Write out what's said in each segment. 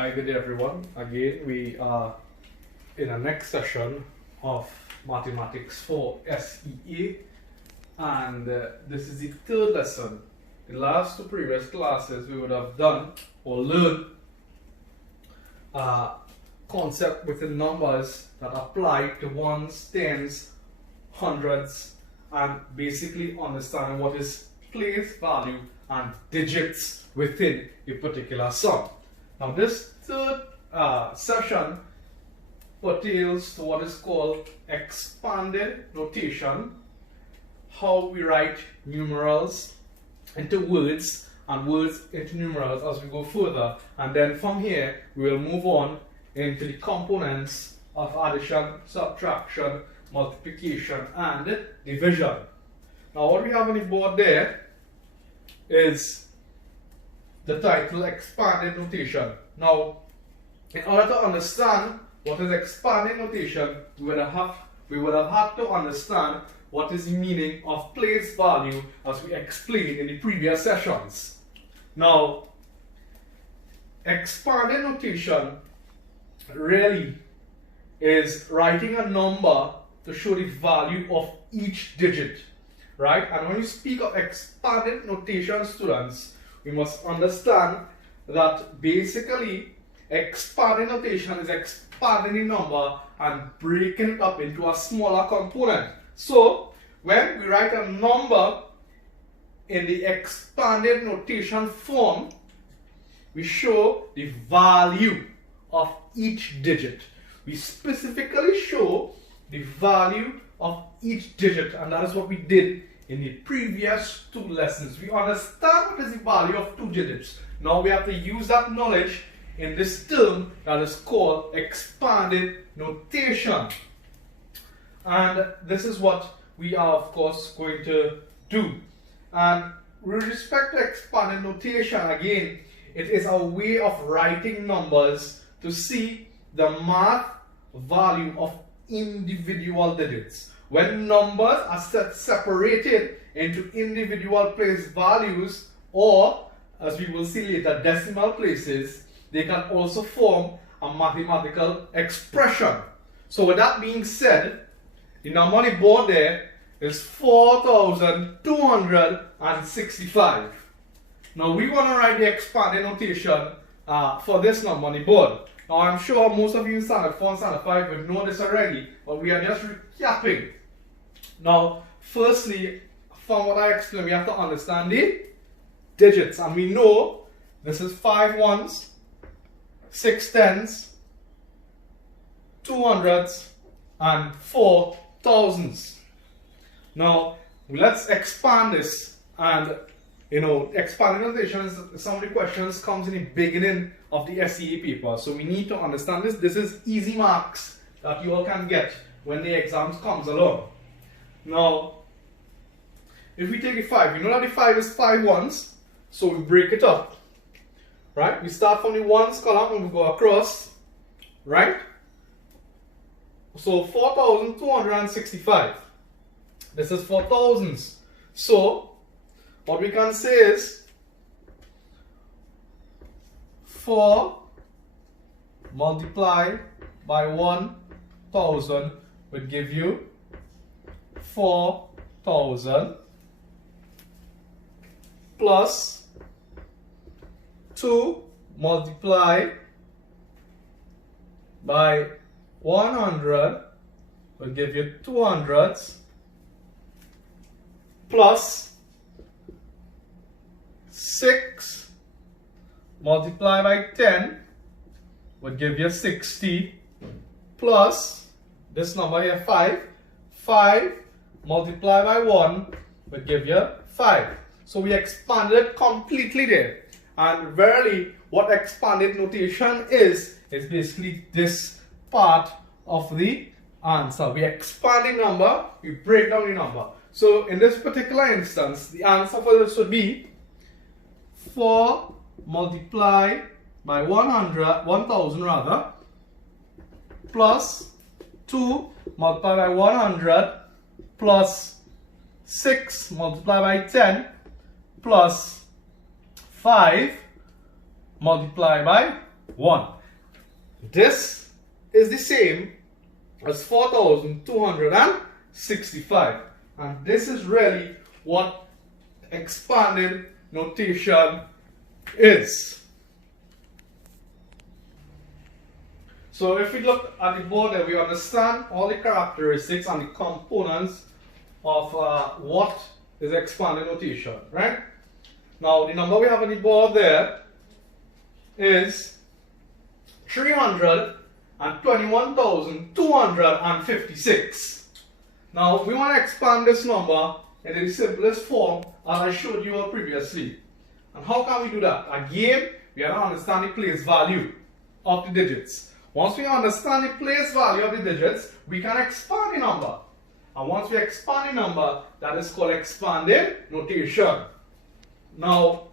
Hi, good day everyone. Again, we are in the next session of Mathematics for SEA, and this is the third lesson. The last two previous classes we would have done or learned a concept within numbers that apply to ones, tens, hundreds, and basically understand what is place value and digits within a particular sum. Now this third session pertains to what is called expanded notation, how we write numerals into words and words into numerals as we go further, and then from here we will move on into the components of addition, subtraction, multiplication and division. Now what we have on the board there is the title expanded notation. Now, in order to understand what is expanded notation, we would have had to understand what is the meaning of place value as we explained in the previous sessions. Now, expanded notation really is writing a number to show the value of each digit, right? And when you speak of expanded notation, students, we must understand that basically expanding notation is expanding the number and breaking it up into a smaller component. So when we write a number in the expanded notation form, we show the value of each digit. We specifically show the value of each digit, and that is what we did in the previous two lessons. We understand what is the value of two digits. Now we have to use that knowledge in this term that is called expanded notation. And this is what we are of course going to do. And with respect to expanded notation, again, it is a way of writing numbers to see the math value of individual digits. When numbers are separated into individual place values, or as we will see later, decimal places, they can also form a mathematical expression. So with that being said, the number on the board there is 4,265. Now we want to write the expanded notation for this number on the board. Now I'm sure most of you in standard 4 and standard 5 would know this already, but we are just recapping. Now, firstly, from what I explained, we have to understand the digits, and we know this is 5 ones, 6 tens, 2 hundreds, and 4 thousands. Now, let's expand this, and expanded notation, some of the questions comes in the beginning of the SEA paper, so we need to understand this. This is easy marks that you all can get when the exams comes along. Now, if we take a 5, we know that the 5 is 5 ones, so we break it up, right? We start from the ones column and we go across, right? So 4,265. This is 4 thousands. So, what we can say is 4 multiplied by 1,000 would give you 4,000 plus 2 multiplied by 100 will give you 200s plus 6 multiplied by 10 would give you 60 plus this number here 5 multiplied by 1 would give you 5. So we expanded it completely there. And verily, what expanded notation is basically this part of the answer. We expand the number, we break down the number. So in this particular instance, the answer for this would be 4 multiplied by 1,000 rather, plus 2 multiplied by 100 plus 6 multiplied by 10 plus 5 multiplied by 1. This is the same as 4,265. And this is really what expanded notation is. So if we look at the board there, we understand all the characteristics and the components of what is expanded notation, right? Now the number we have on the board there is 321,256. Now we want to expand this number into the simplest form as I showed you previously. And how can we do that? Again, we have to understand the place value of the digits. Once we understand the place value of the digits, we can expand the number. And once we expand the number, that is called expanded notation. Now,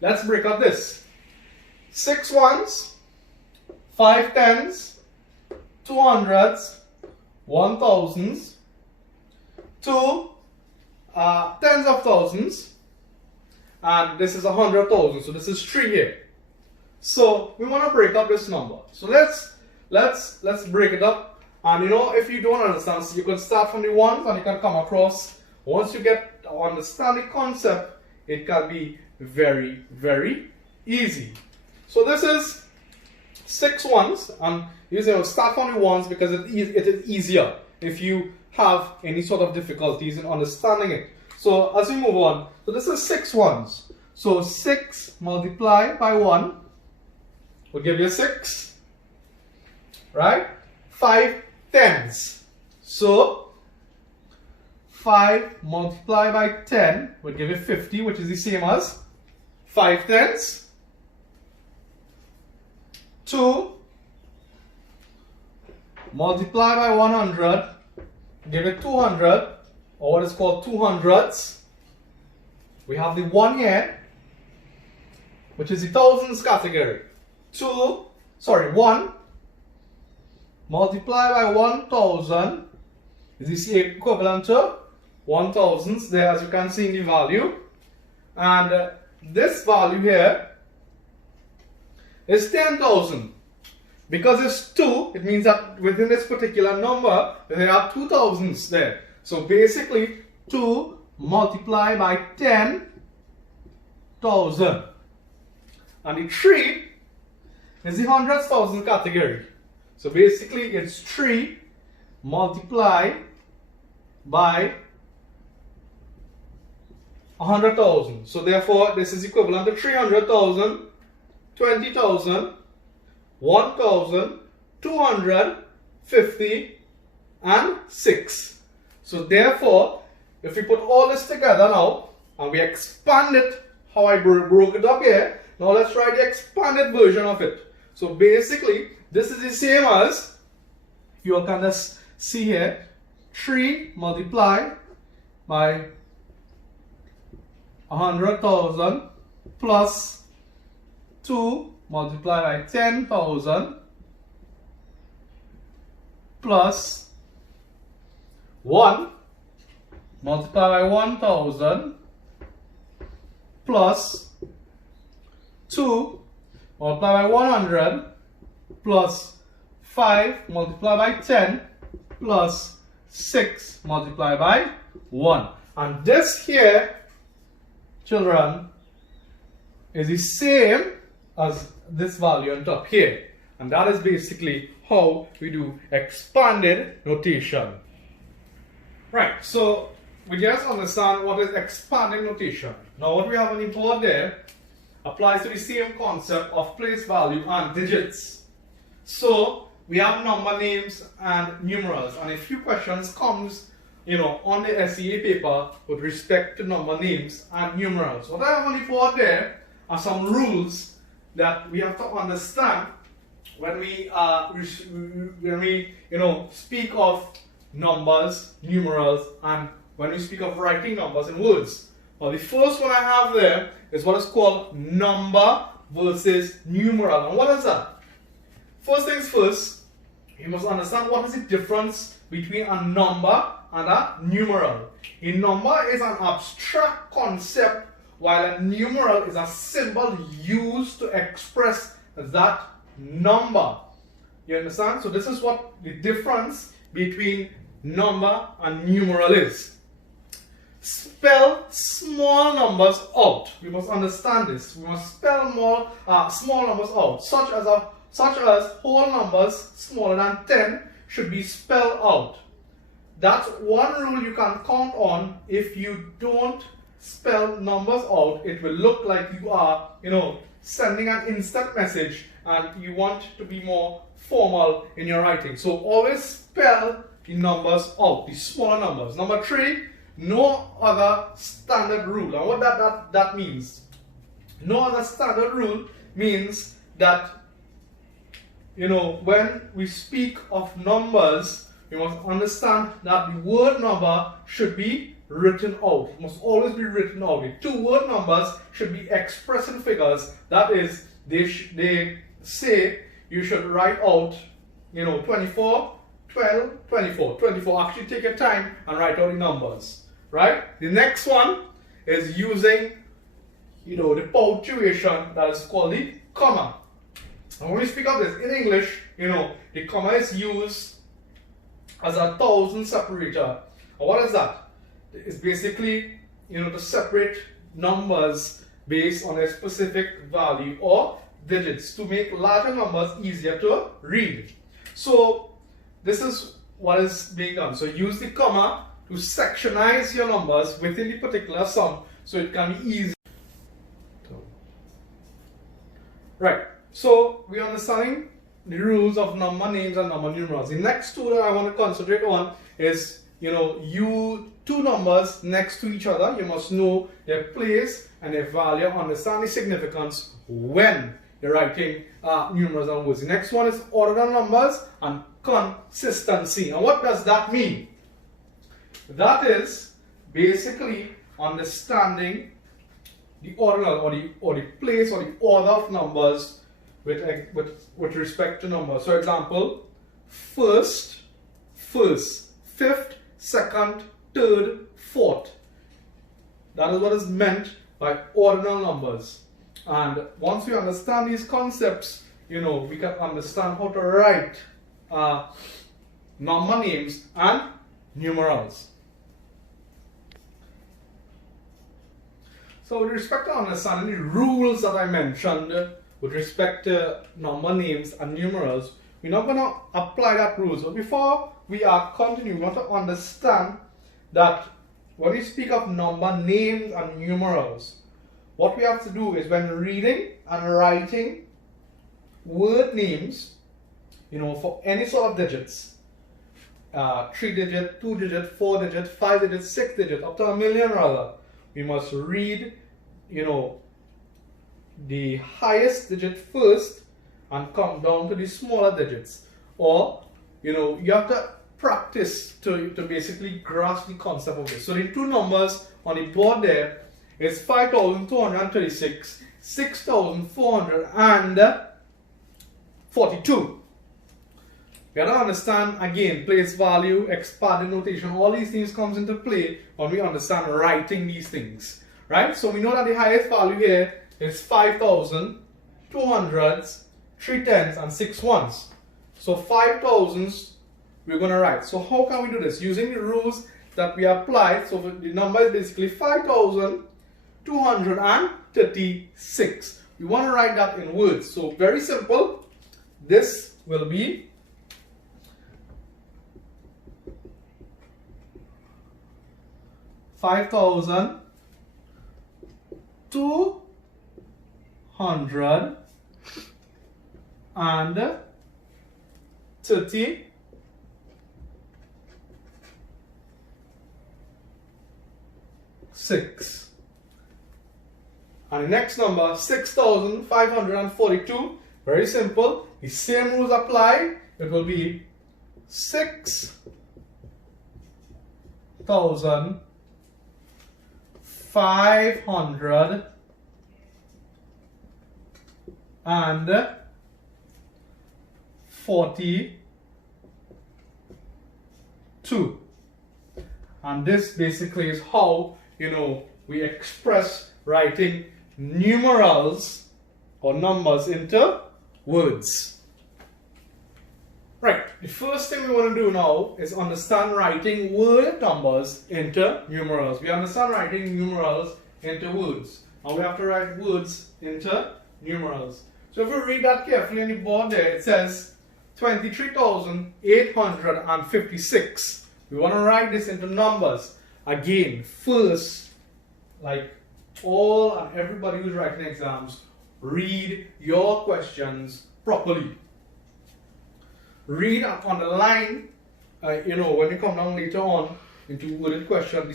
let's break up this. 6 ones, 5 tens, 2 hundreds, 1 thousands, 2 tens of thousands, and this is 100,000. So this is 3 here. So we want to break up this number. So let's break it up. And you know, if you don't understand, so you can start from the ones and you can come across. Once you get to understand the concept, it can be very, very easy. So this is 6 ones, and you know, start from the ones because it is easier if you have any sort of difficulties in understanding it. So as we move on, so this is 6 ones. So 6 multiplied by 1 will give you 6, right? 5 tens. So 5 multiplied by 10 will give you 50, which is the same as 5 tens. 2 multiplied by 100 give you 200, or what is called 200s. We have the 1 here, which is the thousands category. 1 multiplied by 1000 is the equivalent to 1000s there, as you can see in the value. And this value here is 10,000. Because it's 2, it means that within this particular number, there are 2 thousands there. So basically, 2 multiplied by 10,000. And the 3 is the hundreds thousand category. So basically, it's 3 multiplied by 100,000. So therefore, this is equivalent to 300,000, 20,000, 1,000, 200, 50, and 6. So therefore, if we put all this together now, and we expand it, how I broke it up here, now let's try the expanded version of it. So basically, this is the same as, you can just see here, 3 multiplied by 100,000 plus 2 multiplied by 10,000 plus 1 multiplied by 1,000 plus 2 multiplied by 100 plus 5 multiplied by 10 plus 6 multiplied by 1. And this here, children, is the same as this value on top here. And that is basically how we do expanded notation. Right, so we just understand what is expanded notation. Now what we have on the board there applies to the same concept of place value and digits. So we have number names and numerals, and a few questions comes, you know, on the SEA paper with respect to number names and numerals. What I have on the board there are some rules that we have to understand when we speak of numbers, numerals, and when we speak of writing numbers in words. Well, the first one I have there is what is called number versus numeral. And what is that? First things first, you must understand what is the difference between a number and a numeral. A number is an abstract concept, while a numeral is a symbol used to express that number. You understand? So this is what the difference between number and numeral is. Spell small numbers out. We must understand this. We must spell more small numbers out, such as whole numbers smaller than 10 should be spelled out. That's one rule you can count on. If you don't spell numbers out, it will look like you are, sending an instant message and you want to be more formal in your writing. So always spell the numbers out, the smaller numbers. Number 3, no other standard rule. And what that means, no other standard rule means that, when we speak of numbers, we must understand that the word number should be written out. It must always be written out. The 2 word numbers should be expressed in figures. That is, they say you should write out, 24, 12, 24. 24. Actually take your time and write out the numbers. Right? The next one is using, the punctuation that is called the comma. And when we speak of this in English, the comma is used as a thousand separator. And what is that? It's basically, to separate numbers based on a specific value or digits to make larger numbers easier to read. So this is what is being done. So use the comma to sectionize your numbers within the particular sum so it can be easy. Right, so we are understanding the rules of number names and number numerals. The next 2 that I want to concentrate on is, you 2 numbers next to each other, you must know their place and their value, understand the significance when you're writing numerals and words. The next one is ordinal numbers and consistency. And what does that mean? That is basically understanding the ordinal or the place or the order of numbers with respect to numbers. So example, first, fifth, second, third, fourth. That is what is meant by ordinal numbers. And once we understand these concepts, we can understand how to write number names and numerals. So with respect to understanding the rules that I mentioned with respect to number names and numerals, we're not going to apply that rules. But before we are continuing, we want to understand that when we speak of number names and numerals, what we have to do is when reading and writing word names, for any sort of digits, 3-digit, 2-digit, 4-digit, 5-digit, 6-digit, up to 1,000,000 rather, we must read, the highest digit first and come down to the smaller digits. Or, you have to practice to basically grasp the concept of this. So the 2 numbers on the board there is 5,236, 6,442. We have to understand, again, place value, expanded notation, all these things comes into play when we understand writing these things, right? So we know that the highest value here is 5,000, 200s, 3 tens, and 6 ones. So 5,000s we're going to write. So how can we do this? Using the rules that we applied. So the number is basically 5,236. We want to write that in words. So very simple. This will be 5,236. And the next number, 6,542. Very simple. The same rules apply. It will be 6,542. And this basically is how, we express writing numerals or numbers into words. Right, the first thing we want to do now is understand writing word numbers into numerals. We understand writing numerals into words. Now we have to write words into numerals. So if we read that carefully on the board there, it says 23,856. We want to write this into numbers. Again, first, like all and everybody who's writing exams, read your questions properly. Read and underline, when you come down later on into worded question,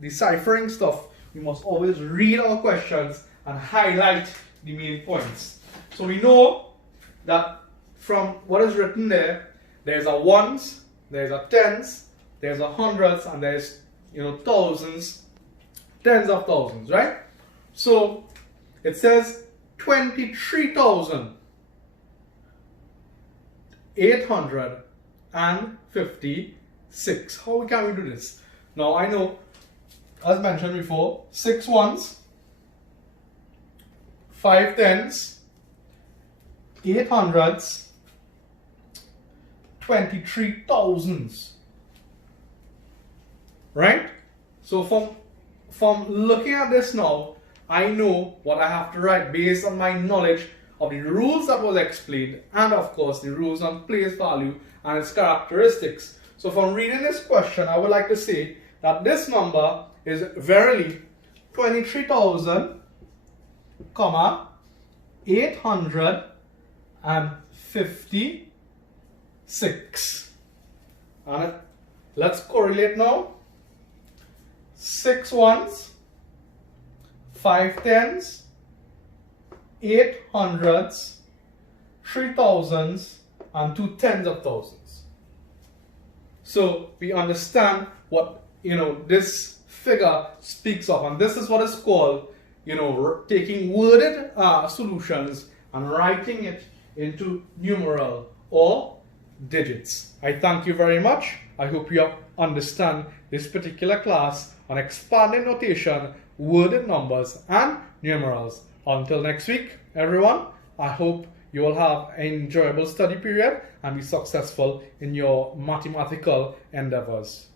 deciphering stuff, we must always read our questions and highlight the main points. So we know that from what is written there, there's a ones, there's a tens, there's a hundreds, and there's thousands, tens of thousands, right? So it says 23,856. How can we do this? Now I know, as mentioned before, 6 ones, 5 tens, 8 hundreds, 23 thousands. Right? So from looking at this now, I know what I have to write based on my knowledge of the rules that was explained, and of course the rules on place value and its characteristics. So from reading this question, I would like to say that this number is verily 23,856. And let's correlate now. 6 ones, 5 tens, 8 hundreds, 3 thousands, and 2 tens of thousands. So we understand what this figure speaks of, and this is what is called taking worded solutions and writing it into numeral or digits. I thank you very much. I hope you understand this particular class on expanded notation, worded numbers, and numerals. Until next week, everyone, I hope you will have an enjoyable study period and be successful in your mathematical endeavors.